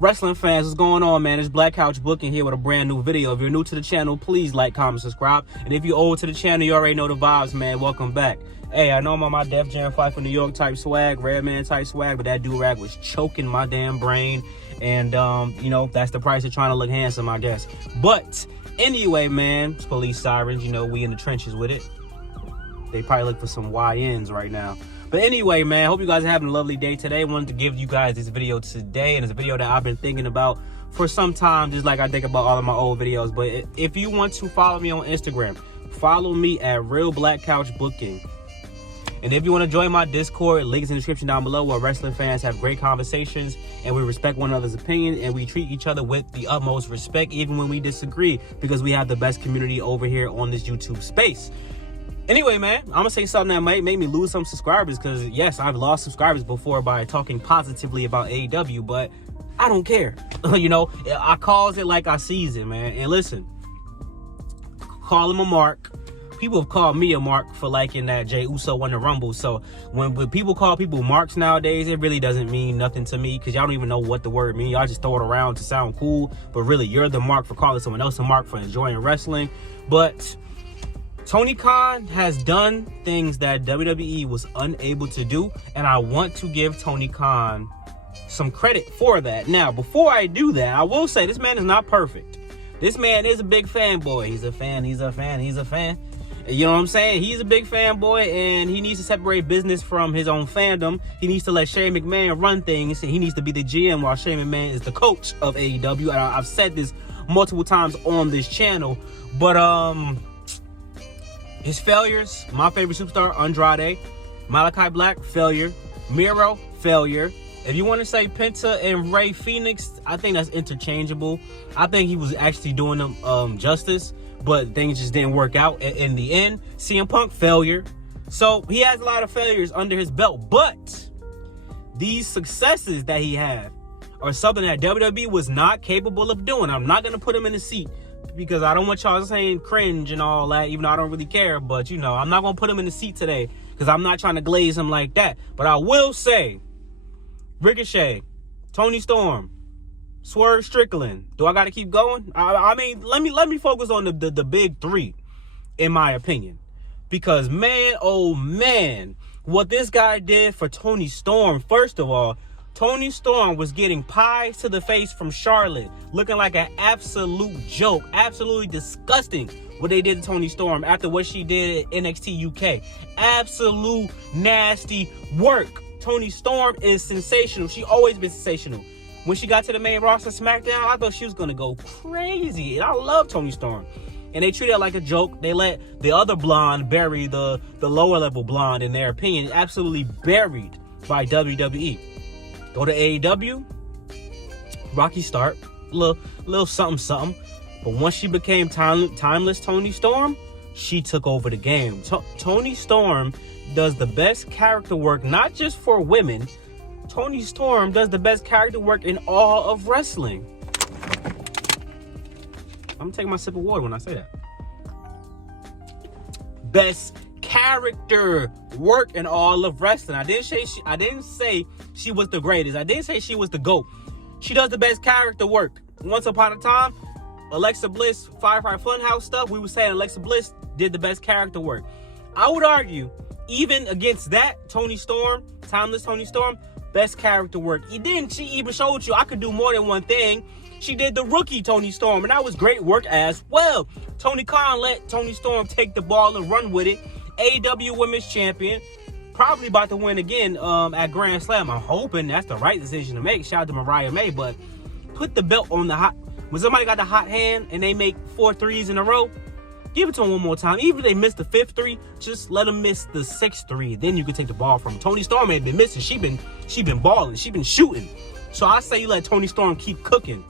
Wrestling fans, what's going on, man? It's Black Couch Booking here with a brand new video. If you're new to the channel, please like, comment, subscribe. And if you're old to the channel, you already know the vibes, man. Welcome back. Hey, I know I'm on my Def Jam Fight for New York type swag, Red Man type swag, but that do-rag was choking my damn brain. And, you know, that's the price of trying to look handsome, I guess. But anyway, man, it's police sirens. You know, we in the trenches with it. They probably look for some YNs right now. But anyway, man, hope you guys are having a lovely day today. I wanted to give you guys this video today, and it's a video that I've been thinking about for some time, just like I think about all of my old videos. But if you want to follow me on Instagram, follow me at Real Black Couch Booking. And if you want to join my Discord, links in the description down below, where wrestling fans have great conversations and we respect one another's opinion and we treat each other with the utmost respect, even when we disagree, because we have the best community over here on this YouTube space. Anyway, man, I'm gonna say something that might make me lose some subscribers, because yes, I've lost subscribers before by talking positively about AEW, but I don't care. You know, I calls it like I sees it, man. And listen, call him a mark. People have called me a mark for liking that Jey Uso won the Rumble. So when people call people marks nowadays, it really doesn't mean nothing to me, because y'all don't even know what the word means. Y'all just throw it around to sound cool, but really you're the mark for calling someone else a mark for enjoying wrestling. But Tony Khan has done things that WWE was unable to do, and I want to give Tony Khan some credit for that. Now, before I do that, I will say this man is not perfect. This man is a big fanboy. He's a fan. You know what I'm saying? He's a big fanboy, and he needs to separate business from his own fandom. He needs to let Shane McMahon run things, and he needs to be the GM while Shane McMahon is the coach of AEW. And I've said this multiple times on this channel, but his failures: my favorite superstar, Andrade; Malachi Black, failure; Miro, failure. If you want to say Penta and Rey Fenix, I think that's interchangeable. I think he was actually doing them justice, but things just didn't work out in the end. CM Punk, failure. So he has a lot of failures under his belt, but these successes that he had are something that WWE was not capable of doing. I'm not going to put him in the seat, because I don't want y'all saying cringe and all that, even though I don't really care. But, you know, I'm not going to put him in the seat today, because I'm not trying to glaze him like that. But I will say, Ricochet, Toni Storm, Swerve Strickland. Do I got to keep going? I mean, let me focus on the big three, in my opinion. Because, man, oh, man, what this guy did for Toni Storm, first of all, Toni Storm was getting pies to the face from Charlotte, looking like an absolute joke. Absolutely disgusting what they did to Toni Storm after what she did at NXT UK. Absolute nasty work. Toni Storm is sensational. She always been sensational. When she got to the main roster SmackDown, I thought she was going to go crazy. And I love Toni Storm. And they treat her like a joke. They let the other blonde bury the lower level blonde, in their opinion. Absolutely buried by WWE. Go to AEW, rocky start, little something. But once she became timeless Toni Storm, she took over the game. Toni Storm does the best character work, not just for women. Toni Storm does the best character work in all of wrestling. I'm taking my sip of water when I say that. Best character work in all of wrestling. I didn't say she was the greatest. I didn't say she was the GOAT. She does the best character work. Once upon a time, Alexa Bliss, Firefly Funhouse stuff, we were saying Alexa Bliss did the best character work. I would argue, even against that, Toni Storm, timeless Toni Storm, best character work. She even showed you I could do more than one thing. She did the rookie Toni Storm, and that was great work as well. Tony Khan let Toni Storm take the ball and run with it. AEW Women's Champion, probably about to win again at Grand Slam. I'm hoping that's the right decision to make. Shout out to Mariah May, but put the belt on the hot. When somebody got the hot hand and they make 4 threes in a row, give it to them one more time. Even if they miss the 5th 3, just let them miss the 6th 3. Then you can take the ball from them. Toni Storm ain't been missing. She been balling. She been shooting. So I say you let Toni Storm keep cooking.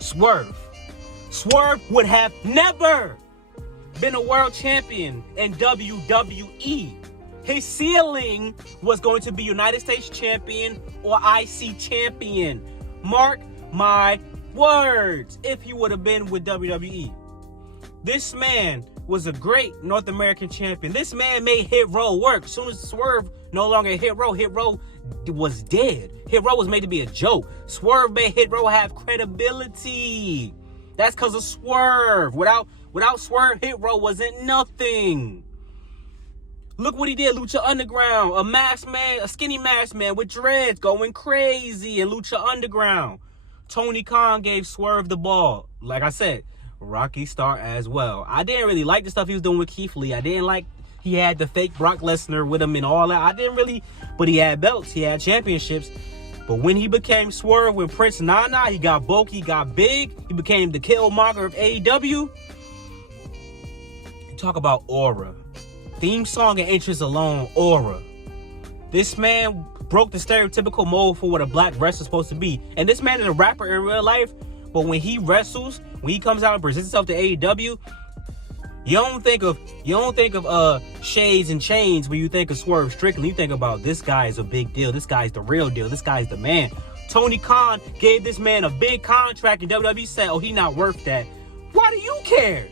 Swerve would have never been a world champion in WWE. His ceiling was going to be United States champion or IC champion. Mark my words, if he would have been with WWE. This man was a great North American champion. This man made Hit Row work. As soon as Swerve no longer Hit Row was dead. Hit Row was made to be a joke. Swerve made Hit Row have credibility. That's because of Swerve. Without Swerve, Hit Row wasn't nothing. Look what he did, Lucha Underground. A masked man, a skinny masked man with dreads going crazy in Lucha Underground. Tony Khan gave Swerve the ball. Like I said, Rocky Star as well. I didn't really like the stuff he was doing with Keith Lee. I didn't like he had the fake Brock Lesnar with him and all that. I didn't really, but he had belts. He had championships. But when he became Swerve with Prince Nana, he got bulky, he got big. He became the Killmonger of AEW. Talk about aura. Theme song and entrance alone, aura. This man broke the stereotypical mold for what a black wrestler is supposed to be. And this man is a rapper in real life, but when he wrestles, when he comes out and presents himself to AEW, you don't think of shades and chains when you think of Swerve Strickland. You think about this guy is a big deal. This guy's the real deal. This guy's the man. Tony Khan gave this man a big contract and WWE said, oh, he not worth that. Why do you care?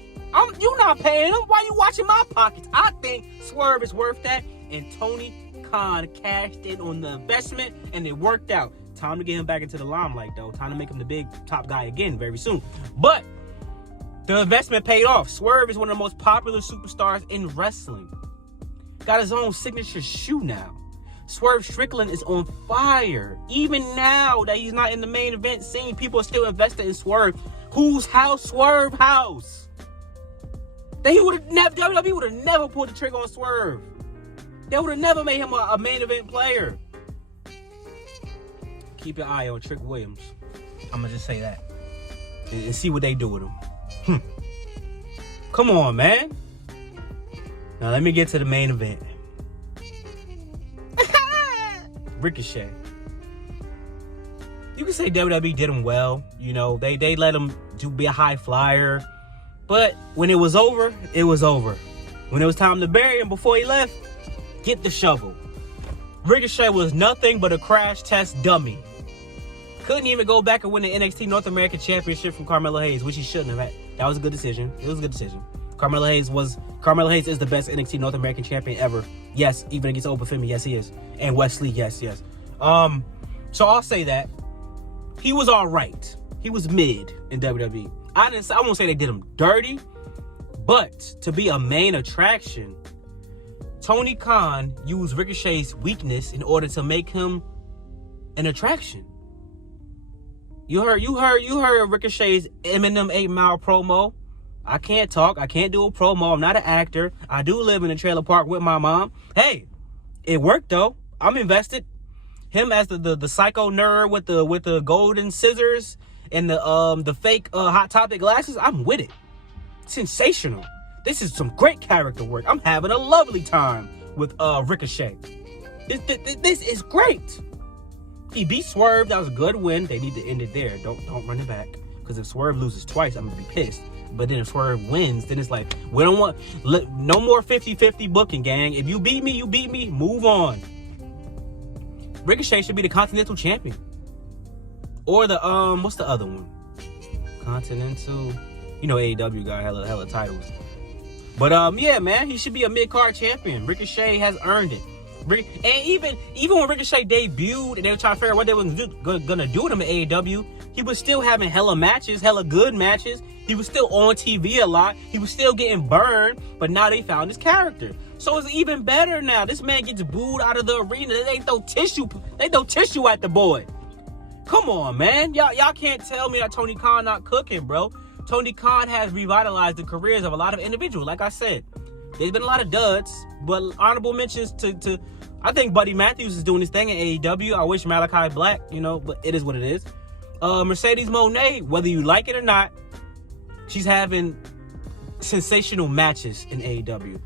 You not paying him. Why you watching my pockets? I think Swerve is worth that. And Tony Khan cashed in on the investment and it worked out. Time to get him back into the limelight, though. Time to make him the big top guy again very soon. But the investment paid off. Swerve is one of the most popular superstars in wrestling. Got his own signature shoe now. Swerve Strickland is on fire. Even now that he's not in the main event scene, people are still invested in Swerve. Whose house? Swerve house. WWE would have never pulled the trigger on Swerve. They would have never made him a main event player. Keep your eye on Trick Williams. I'm gonna just say that. And see what they do with him. Come on, man. Now let me get to the main event. Ricochet. You can say WWE did him well. You know, they let him be a high flyer. But when it was over, it was over. When it was time to bury him before he left, get the shovel. Ricochet was nothing but a crash test dummy. Couldn't even go back and win the NXT North American Championship from Carmelo Hayes, which he shouldn't have had. That was a good decision. It was a good decision. Carmelo Hayes is the best NXT North American champion ever. Yes, even against Obafemi, yes he is. And Wesley, yes. So I'll say that. He was all right. He was mid in WWE. I won't say they did him dirty, but to be a main attraction, Tony Khan used Ricochet's weakness in order to make him an attraction. You heard Ricochet's Eminem 8 Mile promo. I can't talk. I can't do a promo. I'm not an actor. I do live in a trailer park with my mom. Hey, it worked though. I'm invested. Him as the psycho nerd with the golden scissors and the fake Hot Topic glasses. I'm with it. Sensational. This is some great character work. I'm having a lovely time with Ricochet. This is great. He beat Swerve. That was a good win. They need to end it there. Don't run it back. Because if Swerve loses twice, I'm going to be pissed. But then if Swerve wins, then it's like, we don't want... No more 50-50 booking, gang. If you beat me, you beat me. Move on. Ricochet should be the Continental Champion. Or the, what's the other one? Continental... You know AEW got hella titles. But, yeah, man. He should be a mid-card champion. Ricochet has earned it. And even when Ricochet debuted and they were trying to figure out what they were gonna do with him at AEW, he was still having hella matches, hella good matches. He was still on TV a lot. He was still getting burned, but now they found his character. So it's even better now. This man gets booed out of the arena. They throw tissue at the boy. Come on, man. Y'all can't tell me that Tony Khan not cooking, bro. Tony Khan has revitalized the careers of a lot of individuals. Like I said, there's been a lot of duds, but honorable mentions to I think Buddy Matthews is doing his thing in AEW. I wish Malachi Black, but it is what it is. Mercedes Moné, whether you like it or not, she's having sensational matches in AEW.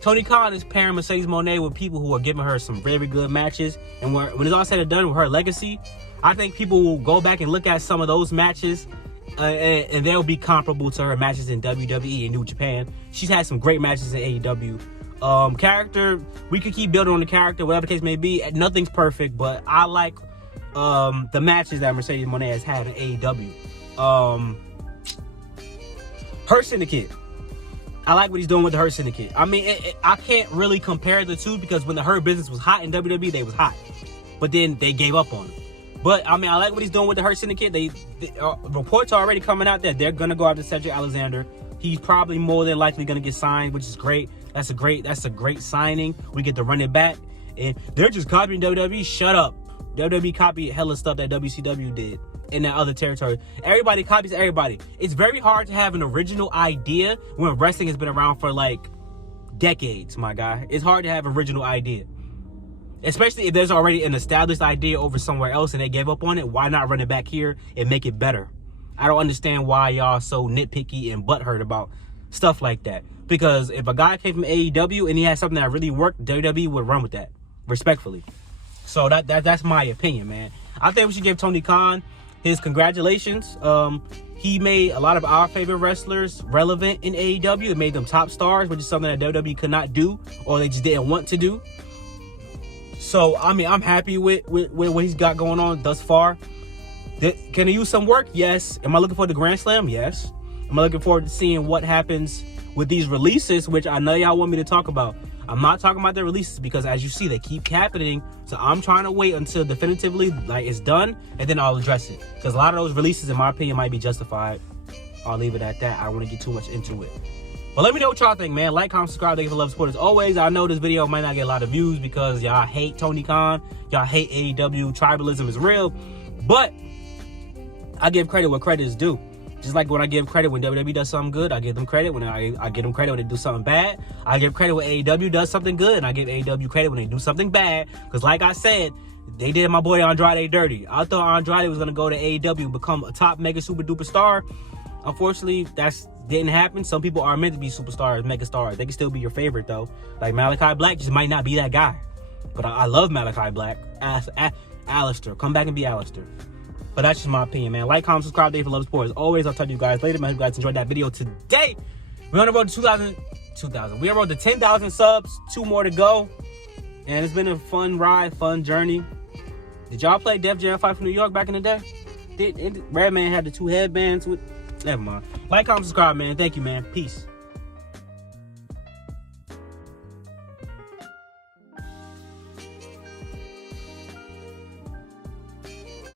Tony Khan is pairing Mercedes Moné with people who are giving her some very good matches. And when it's all said and done with her legacy, I think people will go back and look at some of those matches and they'll be comparable to her matches in WWE and New Japan. She's had some great matches in AEW. Character, we could keep building on the character, whatever the case may be. Nothing's perfect, but I like the matches that Mercedes Moné has had in AEW. Her Syndicate. I like what he's doing with the Hurt Syndicate. I mean, I can't really compare the two because when the Hurt business was hot in WWE, they was hot. but then they gave up on him. But I mean, I like what he's doing with the Hurt Syndicate. Reports are already coming out that they're gonna go after Cedric Alexander. He's probably more than likely gonna get signed, which is great. That's a great signing. We get to run it back, and they're just copying WWE. Shut up. WWE copied hella stuff that WCW did in that other territory. Everybody copies everybody. It's very hard to have an original idea when wrestling has been around for like decades, my guy. It's hard to have an original idea. Especially if there's already an established idea over somewhere else and they gave up on it. Why not run it back here and make it better? I don't understand why y'all so nitpicky and butthurt about stuff like that. Because if a guy came from AEW and he had something that really worked, WWE would run with that, respectfully. So that's my opinion, man. I think we should give Tony Khan his congratulations. He made a lot of our favorite wrestlers relevant in AEW. It made them top stars, which is something that WWE could not do, or they just didn't want to do. So, I mean, I'm happy with what he's got going on thus far. Can he use some work? Yes. Am I looking forward to Grand Slam? Yes. Am I looking forward to seeing what happens with these releases, which I know y'all want me to talk about. I'm not talking about the releases because, as you see, they keep happening. So I'm trying to wait until definitively like it's done, and then I'll address it. Because a lot of those releases, in my opinion, might be justified. I'll leave it at that. I don't want to get too much into it. But let me know what y'all think, man. Like, comment, subscribe, thank you for love, support as always. I know this video might not get a lot of views because y'all hate Tony Khan. Y'all hate AEW. Tribalism is real. But I give credit where credit is due. Just like when I give credit when WWE does something good, I give them credit. When I give them credit when they do something bad. I give credit when AEW does something good, and I give AEW credit when they do something bad. Because like I said, they did my boy Andrade dirty. I thought Andrade was going to go to AEW and become a top mega super duper star. Unfortunately, that didn't happen. Some people are meant to be superstars, mega stars. They can still be your favorite, though. Like Malachi Black just might not be that guy. But I love Malachi Black. Alistair. Come back and be Alistair. But that's just my opinion, man. Like, comment, subscribe, thank you for love, support. As always, I'll talk to you guys later, man. I hope you guys enjoyed that video today. We're on the road to 2,000. We're on the road to 10,000 subs. 2 more to go. And it's been a fun ride, fun journey. Did y'all play Def Jam 5 from New York back in the day? Redman had the 2 headbands with... Never mind. Like, comment, subscribe, man. Thank you, man. Peace.